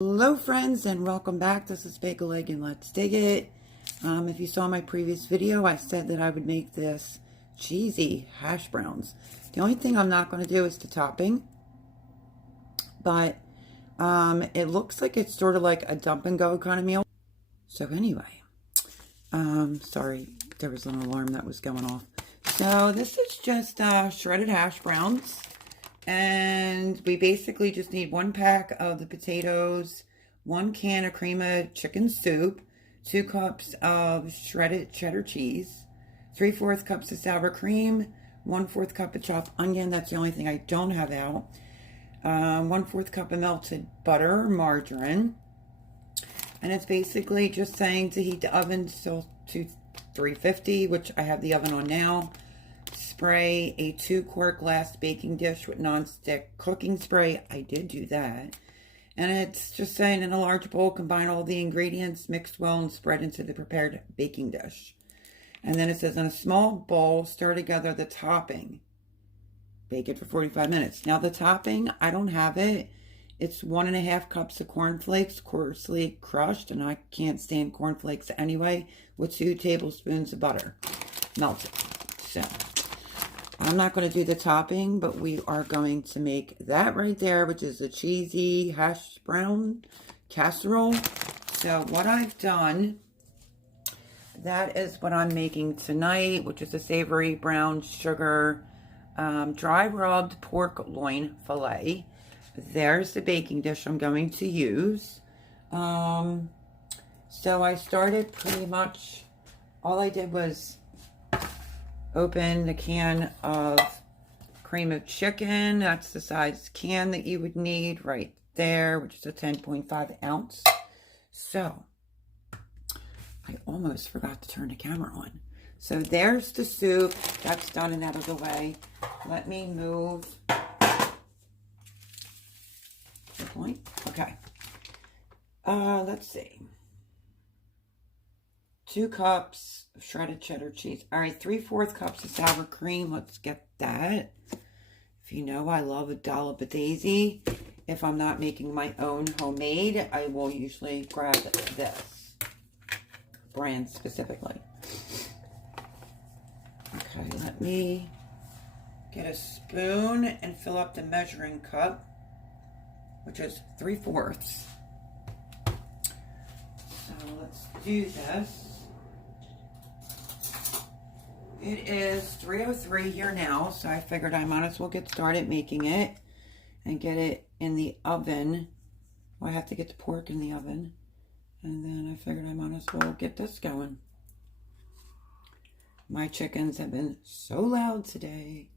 Hello friends and welcome back. This is Bagel Egg and Let's Dig It. If you saw my previous video, I said that I would make this cheesy hash browns. The only thing I'm not going to do is the topping, but it looks like it's sort of like a dump and go kind of meal. So anyway, sorry, there was an alarm that was going off. So this is just shredded hash browns. And we basically just need 1 pack of the potatoes, 1 can of cream of chicken soup, 2 cups of shredded cheddar cheese, 3/4 cups of sour cream, 1/4 cup of chopped onion. That's the only thing I don't have out. 1/4 cup of melted butter or margarine. And it's basically just saying to heat the oven to 350, which I have the oven on now. Spray a 2-quart glass baking dish with non-stick cooking spray. I did do that. And it's just saying in a large bowl, combine all the ingredients, mix well, and spread into the prepared baking dish. And then it says in a small bowl, stir together the topping. Bake it for 45 minutes. Now the topping, I don't have it. It's 1.5 cups of cornflakes, coarsely crushed, and I can't stand cornflakes anyway, with 2 tablespoons of butter melted. So I'm not going to do the topping, but we are going to make that right there, which is a cheesy hash brown casserole. So what I've done, that is what I'm making tonight, which is a savory brown sugar dry rubbed pork loin fillet. There's the baking dish I'm going to use. So I started pretty much, all I did was open the can of cream of chicken. That's the size can that you would need right there, which is a 10.5 ounce. So I almost forgot to turn the camera on. So there's the soup. That's done and out of the way. Let me move. Good point. Okay. Let's see. 2 cups of shredded cheddar cheese. All right, 3/4 cups of sour cream. Let's get that. If you know, I love a dollop of daisy. If I'm not making my own homemade, I will usually grab this brand specifically. Okay, let me get a spoon and fill up the measuring cup, which is 3/4. So let's do this. It is 3:03 here now, so I figured I might as well get started making it and get it in the oven. Well, I have to get the pork in the oven, and then I figured I might as well get this going. My chickens have been so loud today.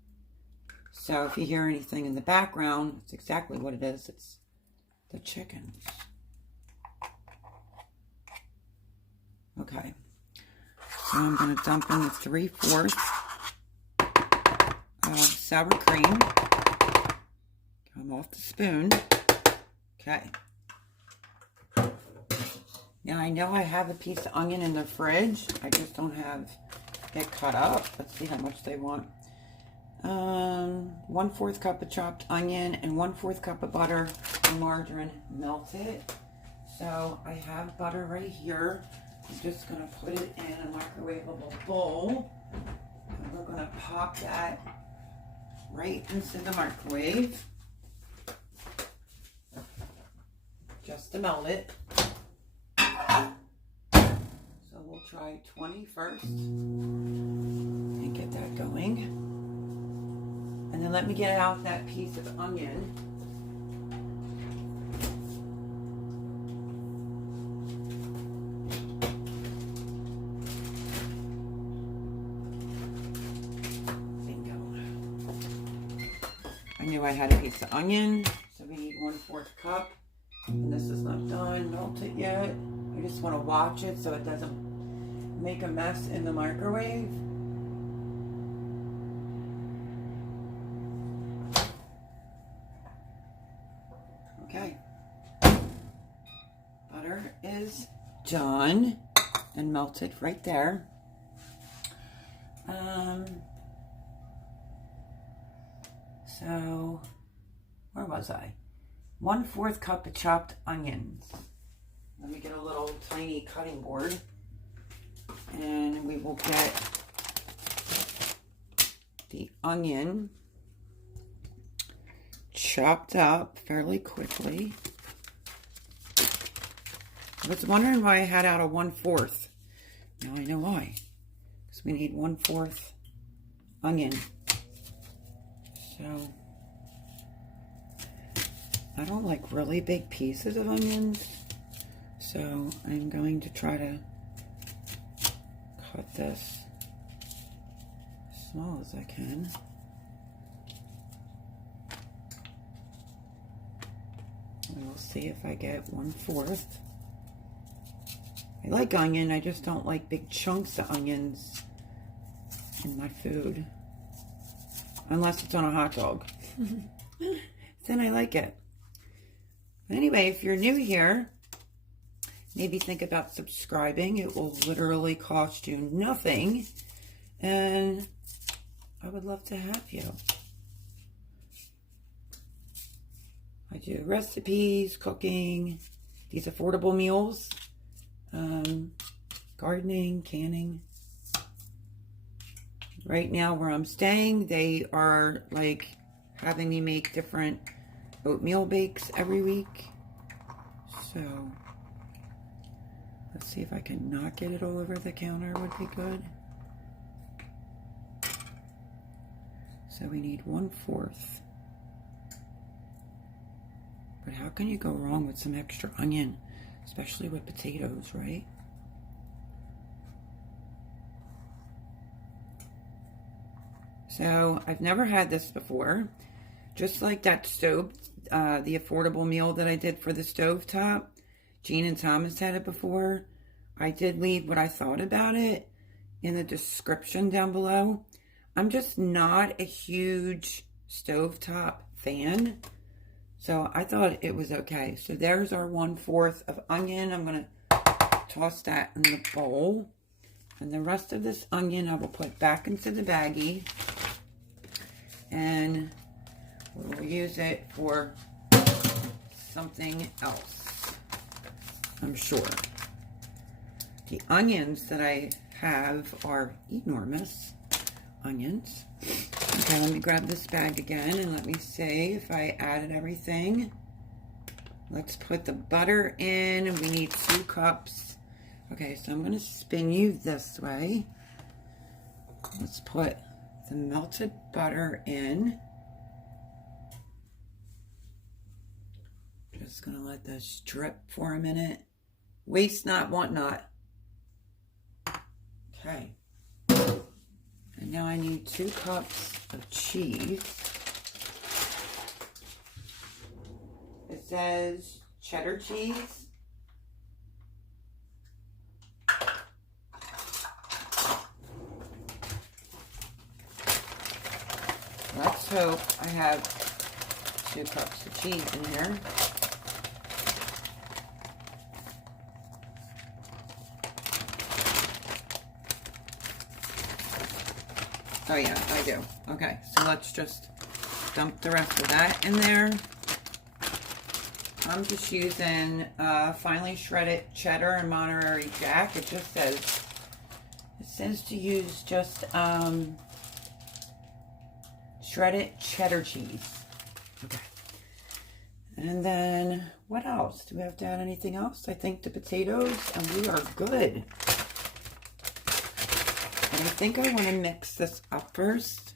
So if you hear anything in the background, it's exactly what it is. It's the chickens. Okay. So I'm going to dump in the 3/4 of sour cream. Come off the spoon. Okay. Now I know I have a piece of onion in the fridge. I just don't have it cut up. Let's see how much they want. 1/4 cup of chopped onion and 1/4 cup of butter and margarine melted. So I have butter right here. I'm just going to put it in a microwavable bowl. And we're going to pop that right into the microwave. Just to melt it. So we'll try 20 first. And get that going. And then let me get out that piece of onion. I knew I had a piece of onion, so we need 1/4 cup. And this is not done, melted yet. I just want to watch it so it doesn't make a mess in the microwave. Okay. Butter is done and melted right there. So, where was I? 1/4 cup of chopped onions. Let me get a little tiny cutting board, and we will get the onion chopped up fairly quickly. I was wondering why I had out a 1/4. Now I know why. Because we need 1/4 onion. So I don't like really big pieces of onions, so I'm going to try to cut this as small as I can. And we'll see if I get 1/4. I like onion, I just don't like big chunks of onions in my food. Unless it's on a hot dog. Then I like it. Anyway, if you're new here, maybe think about subscribing. It will literally cost you nothing. And I would love to have you. I do recipes, cooking, these affordable meals, gardening, canning. Right now where I'm staying, they are like having me make different oatmeal bakes every week. So let's see if I can not get it all over the counter would be good. So we need 1/4. But how can you go wrong with some extra onion, especially with potatoes, right? So I've never had this before. Just like that stove, the affordable meal that I did for the stovetop, Jean and Thomas had it before. I did leave what I thought about it in the description down below. I'm just not a huge stovetop fan, so I thought it was okay. So there's our 1/4 of onion. I'm going to toss that in the bowl. And the rest of this onion I will put back into the baggie. And we'll use it for something else, I'm sure. The onions that I have are enormous onions. Okay, let me grab this bag again and let me see if I added everything. Let's put the butter in, and we need 2 cups. Okay, so I'm going to spin you this way. Let's put the melted butter in. Just gonna let this drip for a minute. Waste not, want not. Okay. And now I need 2 cups of cheese. It says cheddar cheese. Let's hope I have 2 cups of cheese in here. Oh yeah, I do. Okay, so let's just dump the rest of that in there. I'm just using finely shredded cheddar and Monterey Jack. It says to use just shredded cheddar cheese. Okay. And then what else? Do we have to add anything else? I think the potatoes, and we are good. And I think I want to mix this up first.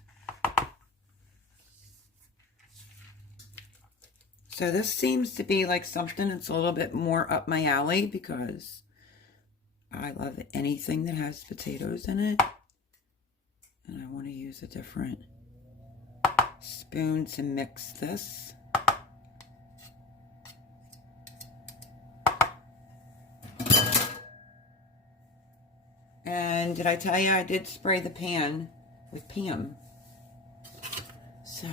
So this seems to be like something that's a little bit more up my alley because I love anything that has potatoes in it. And I want to use a different spoon to mix this. And did I tell you I did spray the pan with Pam? So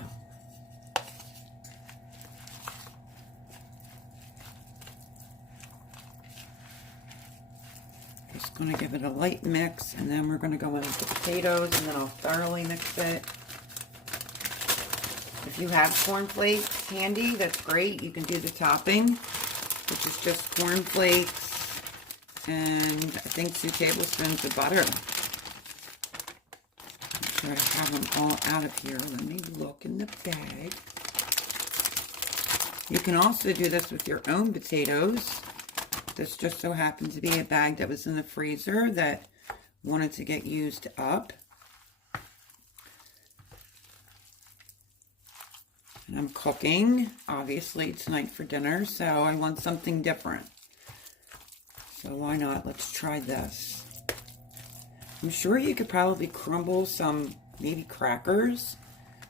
just going to give it a light mix, and then we're going to go in with the potatoes, and then I'll thoroughly mix it. If If you have cornflakes handy, that's great. You can do the topping, which is just cornflakes and I think 2 tablespoons of butter. Try to have them all out of here. Let me look in the bag. You can also do this with your own potatoes. This just so happened to be a bag that was in the freezer that wanted to get used up. And I'm cooking, obviously, tonight for dinner, so I want something different. So why not? Let's try this. I'm sure you could probably crumble some, maybe crackers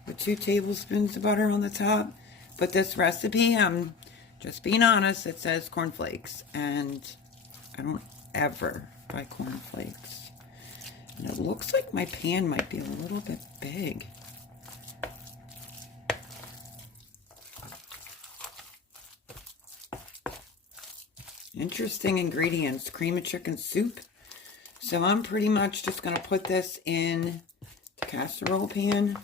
with 2 tablespoons of butter on the top. But this recipe, I'm just being honest, it says cornflakes. And I don't ever buy cornflakes. And it looks like my pan might be a little bit big. Interesting ingredients. Cream of chicken soup. So I'm pretty much just going to put this in the casserole pan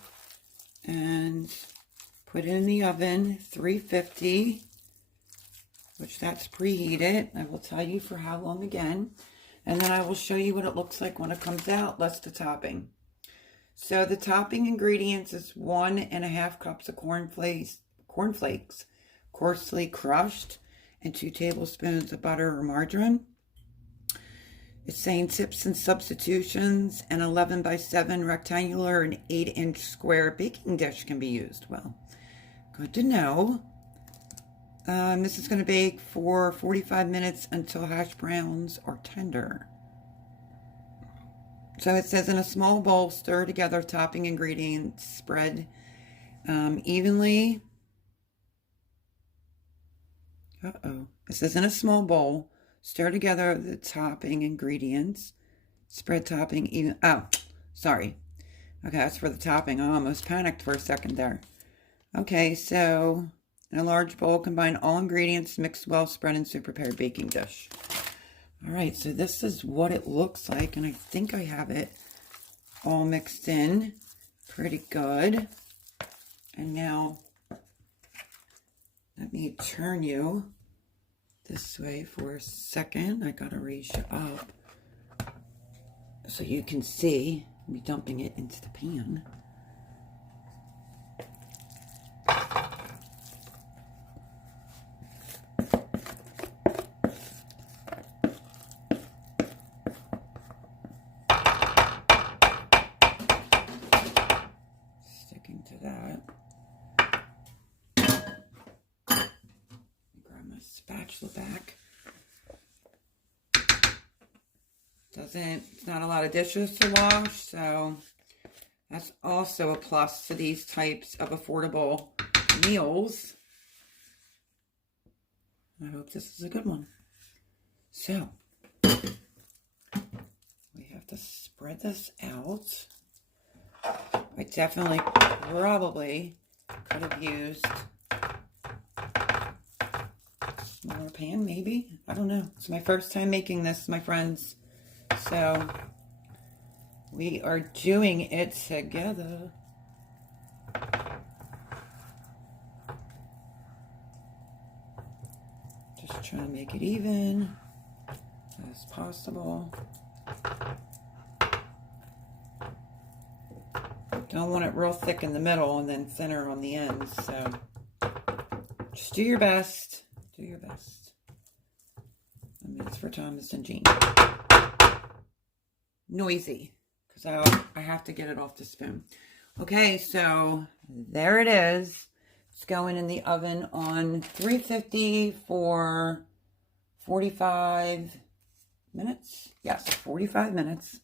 and put it in the oven, 350, which that's preheated. I will tell you for how long again. And then I will show you what it looks like when it comes out. That's the topping. So the topping ingredients is 1.5 cups of cornflakes, coarsely crushed, and 2 tablespoons of butter or margarine. It's saying tips and substitutions, an 11 by 7 rectangular and 8-inch square baking dish can be used. Well, good to know. This is going to bake for 45 minutes until hash browns are tender. So it says in a small bowl, stir together topping ingredients, spread evenly. It says in a small bowl, stir together the topping ingredients, spread topping even. Oh, sorry. Okay, that's for the topping. I almost panicked for a second there. Okay, so in a large bowl, combine all ingredients, mix well, spread into a prepared baking dish. All right, so this is what it looks like, and I think I have it all mixed in pretty good. And now, let me turn you this way for a second. I gotta raise you up so you can see me dumping it into the pan. Sticking to that. Spatula back. It's not a lot of dishes to wash, so that's also a plus to these types of affordable meals. I hope this is a good one. So, we have to spread this out. I definitely probably could have used smaller pan, maybe. I don't know. It's my first time making this, my friends. So, we are doing it together. Just trying to make it even as possible. Don't want it real thick in the middle and then thinner on the ends. So, just do your best. Do your best. And it's for Thomas and Jean. Noisy, because I have to get it off the spoon. Okay, so there it is. It's going in the oven on 350 for 45 minutes. Yes, 45 minutes.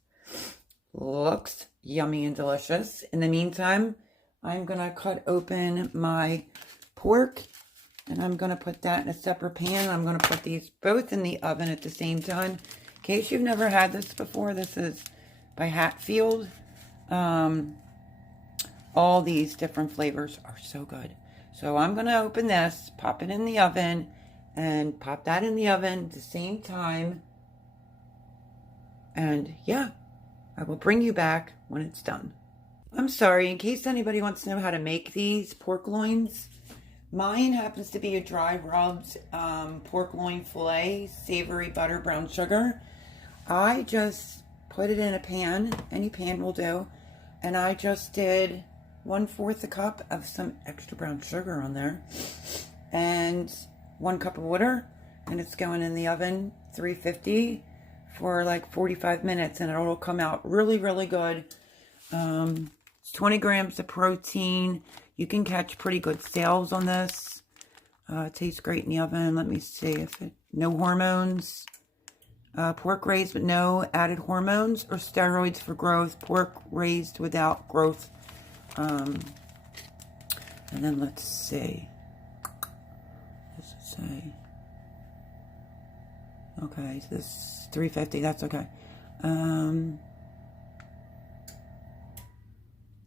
Looks yummy and delicious. In the meantime, I'm going to cut open my pork. And I'm going to put that in a separate pan. I'm going to put these both in the oven at the same time. In case you've never had this before, this is by Hatfield. All these different flavors are so good. So I'm going to open this, pop it in the oven, and pop that in the oven at the same time. And yeah, I will bring you back when it's done. I'm sorry, in case anybody wants to know how to make these pork loins, mine happens to be a dry rubbed pork loin filet, savory butter, brown sugar. I just put it in a pan, any pan will do, and I just did 1/4 a cup of some extra brown sugar on there, and 1 cup of water, and it's going in the oven, 350, for like 45 minutes, and it'll come out really, really good. It's 20 grams of protein. You can catch pretty good sales on this. It tastes great in the oven. Let me see if it, no hormones. Pork raised with no added hormones or steroids for growth. Pork raised without growth. And then let's see. What does it say? Okay, so this is 350. That's okay.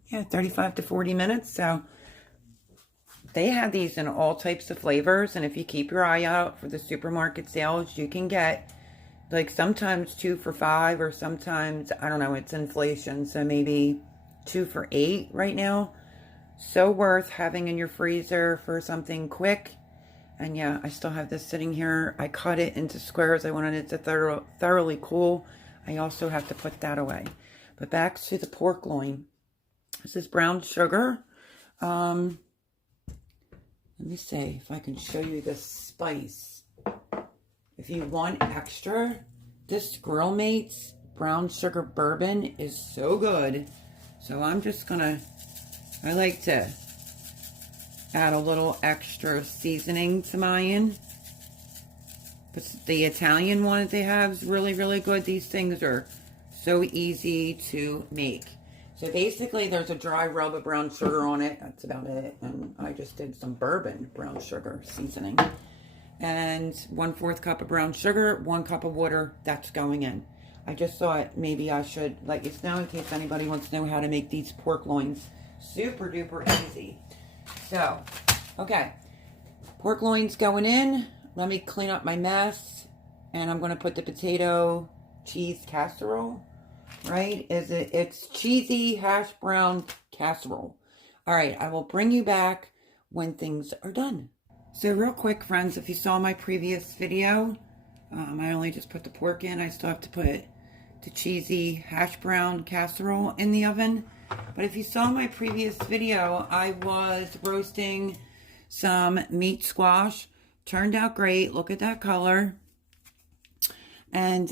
Yeah, 35 to 40 minutes. So they have these in all types of flavors, and if you keep your eye out for the supermarket sales, you can get like sometimes 2 for $5, or sometimes, I don't know, it's inflation, so maybe 2 for $8 right now. So worth having in your freezer for something quick. And yeah, I still have this sitting here. I cut it into squares. I wanted it to thoroughly cool. I also have to put that away. But back to the pork loin. This is brown sugar. Let me see if I can show you the spice. If you want extra, this Grill Mates brown sugar bourbon is so good. So I'm just gonna, I like to add a little extra seasoning to mine. But the Italian one that they have is really, really good. These things are so easy to make. So basically there's a dry rub of brown sugar on it. That's about it. And I just did some bourbon brown sugar seasoning. And 1/4 cup of brown sugar, 1 cup of water, that's going in. I just thought maybe I should let you know in case anybody wants to know how to make these pork loins. Super duper easy. So, okay. Pork loins going in. Let me clean up my mess. And I'm going to put the potato cheese casserole. Right? It's cheesy hash brown casserole. All right. I will bring you back when things are done. So real quick, friends, if you saw my previous video, I only just put the pork in. I still have to put the cheesy hash brown casserole in the oven. But if you saw my previous video, I was roasting some meat squash. Turned out great. Look at that color. And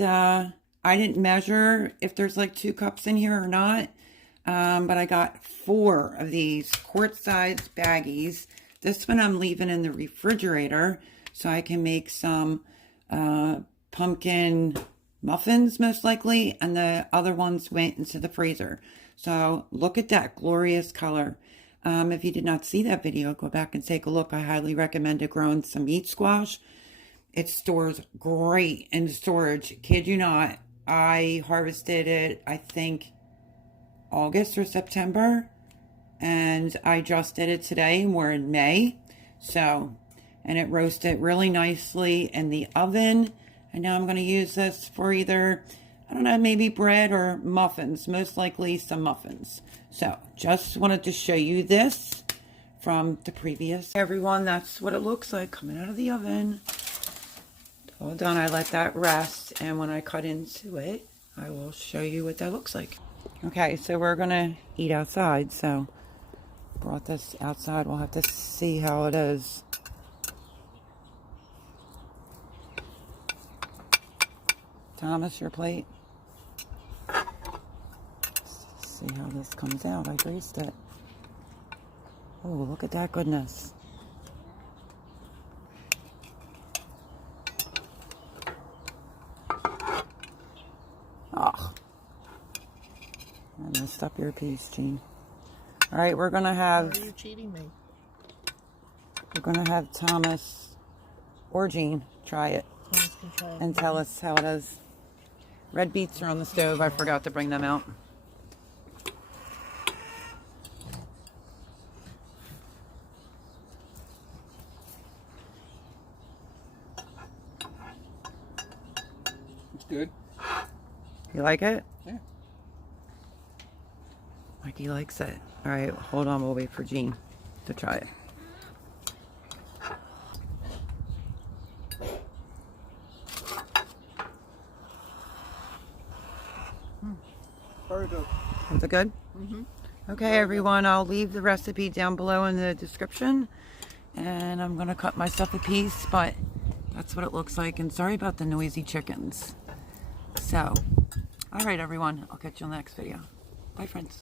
I didn't measure if there's like 2 cups in here or not. But I got 4 of these quart-sized baggies. This one I'm leaving in the refrigerator so I can make some pumpkin muffins, most likely. And the other ones went into the freezer. So look at that glorious color. If you did not see that video, go back and take a look. I highly recommend it. Growing some meat squash. It stores great in storage. Kid you not. I harvested it, I think, August or September. And I just did it today. We're in May. So, and it roasted really nicely in the oven. And now I'm going to use this for either, I don't know, maybe bread or muffins. Most likely some muffins. So, just wanted to show you this from the previous. Everyone, that's what it looks like coming out of the oven. All done. I let that rest. And when I cut into it, I will show you what that looks like. Okay, so we're going to eat outside. So, brought this outside. We'll have to see how it is. Thomas, your plate. Let's see how this comes out. I greased it. Oh, look at that goodness. Oh. I messed up your piece, Jean. All right, we're going to have... Why are you cheating me? We're going to have Thomas or Jean try it. Thomas can try it. And tell us how it is. Red beets are on the stove. I forgot to bring them out. It's good. You like it? Yeah. Mikey likes it. All right, hold on. We'll wait for Jean to try it. Very good. Is it good? Mm-hmm. Okay, everyone, I'll leave the recipe down below in the description. And I'm going to cut myself a piece, but that's what it looks like. And sorry about the noisy chickens. So, all right, everyone. I'll catch you on the next video. Bye, friends.